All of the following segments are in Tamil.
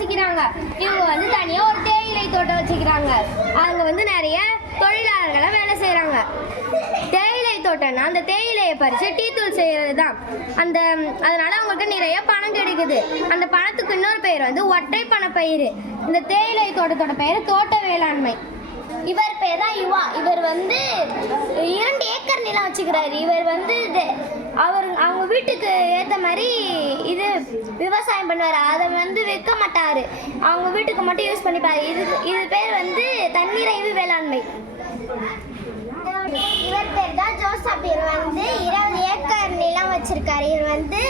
வசிக்கிறாங்க. இவங்க வந்து தனியாக ஒரு தேயிலை தோட்டம் வச்சுக்கிறாங்க. அவங்க வந்து நிறைய தொழிலாளர்களை வேலை செய்கிறாங்க. தேயிலை தோட்டம்னா அந்த தேயிலையை பறித்து டீ தூள் செய்கிறது தான். அதனால அவங்களுக்கு நிறைய பணம் கிடைக்குது. அந்த பணத்துக்கு இன்னொரு பெயர் வந்து ஒற்றை பணப்பயிர். இந்த தேயிலை தோட்டத்தோட பெயர் தோட்ட வேளாண்மை. இவர் பேர் தான் யுவா. இவர் வந்து 2 ஏக்கர் நிலம் வச்சுக்கிறாரு. இவர் வந்து அவங்க வீட்டுக்கு ஏற்ற மாதிரி இது விவசாயம் பண்ணுவார். அதை வந்து விற்க மாட்டார், அவங்க வீட்டுக்கு மட்டும் யூஸ் பண்ணிப்பார். இது பேர் வந்து தன்னிறைவு வேளாண்மை. இவர் பேர் தான் ஜோசப். இவர் வந்து 20 ஏக்கர் நிலம் வச்சிருக்காரு. இவர் வந்து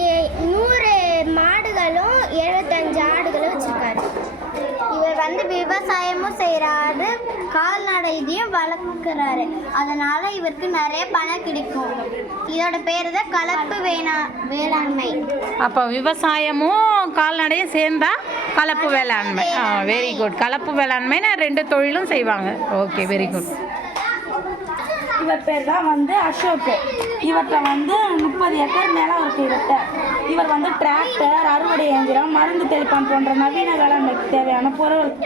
100 மாடுகளும் 75 ஆடுகளும் வச்சிருக்காரு. இவர் வந்து விவசாயமும் செய்கிறாரு, கால்நடையும் வளர்க்குறாரு. அதனால இவருக்கு நிறைய பணம் கிடைக்கும். இதோட பேர் தான் கலப்பு வேளாண்மை. அப்போ விவசாயமும் கால்நடையும் சேர்ந்தா கலப்பு வேளாண்மை. Very good. கலப்பு வேளாண்மைன்னா 2 தொழிலும் செய்வாங்க. Okay, very good. இவர் பேர் தான் வந்து அசோக். இவர்கிட்ட வந்து 30 ஏக்கர் நிலம் இருக்குது. இவர் வந்து டிராக்டர், அறுவடை இயந்திரம், மருந்து தெளிப்பான் போன்ற நவீன வேளாண்மைக்கு தேவையான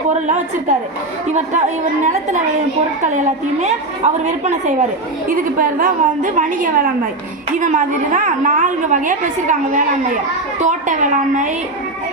பொருள்லாம் வச்சுருக்காரு. இவர் நிலத்தில் விளையும் பொருட்கள் எல்லாத்தையுமே அவர் விற்பனை செய்வார். இதுக்கு பேர் தான் வந்து வணிக வேளாண்மை. இதை மாதிரி தான் 4 வகையாக பேசியிருக்காங்க வேளாண்மையை. தோட்ட வேளாண்மை,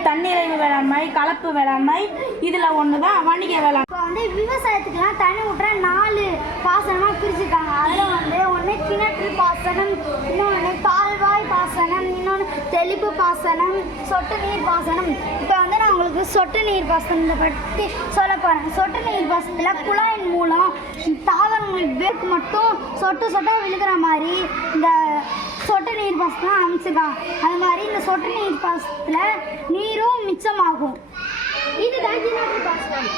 தன்னிறைவு வேளாண்மை, கலப்பு வேளாண்மை. இதில் ஒன்று தான் வணிக வேளாண்மை. இப்போ வந்து விவசாயத்துக்குலாம் தண்ணி விட்டுற 4 பாசனமாக பிரிச்சுருக்காங்க. அதில் வந்து ஒன்று கிணற்று பாசனம், இன்னொன்று கால்வாய் பாசனம், இன்னொன்று தெளிப்பு பாசனம், சொட்டு நீர் பாசனம். இப்போ வந்து நான் உங்களுக்கு சொட்டு நீர் பாசனத்தை பற்றி சொல்ல போகிறேன். சொட்டு நீர் பாசனத்தில் குழாயின் மூலம் தாவரங்களுக்கு வேர்க்கு மட்டும் சொட்டு சொட்டாக விழுகிற மாதிரி இந்த சொட்டு நீர் பாசனம் அமைச்சிருக்காங்க. அது மாதிரி இந்த சொட்டு நீர் பாசனத்தில் நீரும் மிச்சமாகும். இதுதான் கிணற்று பாசனம்.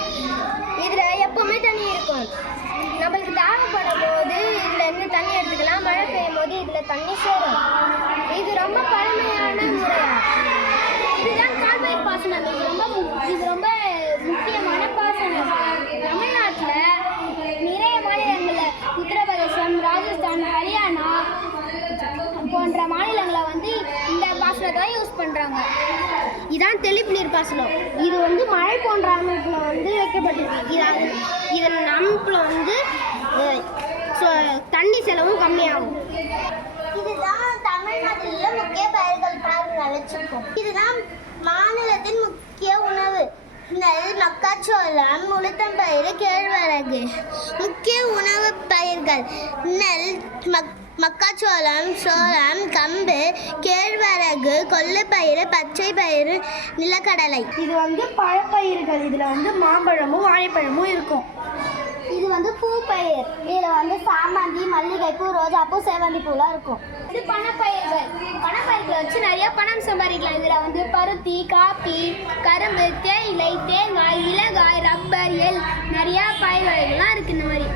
இதில் எப்பவுமே தண்ணி இருக்கும். நம்மளுக்கு தேவைப்படும் போது இதில் இருந்து தண்ணி எடுத்துக்கலாம். மழை பெய்யும் போது இதில் தண்ணி சேரும். இது ரொம்ப பழமையான முறையா. இதுதான் கால்வாய் பாசனம். இது ரொம்ப முக்கியமான பாசனம். தமிழ்நாட்டில் நிறைய மாநிலங்களில் உத்தரப்பிரதேசம், ராஜஸ்தான், ஹரியானா போன்ற மாநிலங்களில் வந்து இந்த பாசனத்தை யூஸ் பண்ணுறாங்க. இதான் தெளிப்பு நீர் பாசனம். இது வந்து மழை போன்ற அமைப்பில் வந்து வைக்கப்பட்டிருக்கு. இதன் அமைப்பில் வந்து தண்ணி செலவும் கம்மியாகும். இதுதான் தமிழ்நாட்டில் முக்கிய பயிர்கள் வச்சிருக்கோம். இதுதான் மாநிலத்தின் முக்கிய உணவு. நெல், மக்காச்சோளம், உளுத்தம்பயிறு, கேழ்வரகு. முக்கிய உணவு பயிர்கள் நெல், மக்காச்சோளம், சோளம், கம்பு, கேழ்வரகு, கொள்ளுப்பயிறு, பச்சை பயிறு, நிலக்கடலை. இது வந்து பழப்பயிர்கள். இதில் வந்து மாம்பழமும் வாழைப்பழமும் இருக்கும். இது வந்து பூப்பயிர். இதில் வந்து சாமந்தி, மல்லிகைப்பூ, ரோஜாப்பூ, சேவந்தி பூலாம் இருக்கும். இது பணப்பயிர்கள். பணப்பயிர்களை வச்சு நிறைய பணம் சம்பாதிக்கலாம். இதில் வந்து பருத்தி, காப்பி, கரும்பு, தேயிலை, தேங்காய், மிளகாய், ரப்பர், எள், நிறையா பயிர் வகைகள்லாம் இருக்குது. இந்த மாதிரி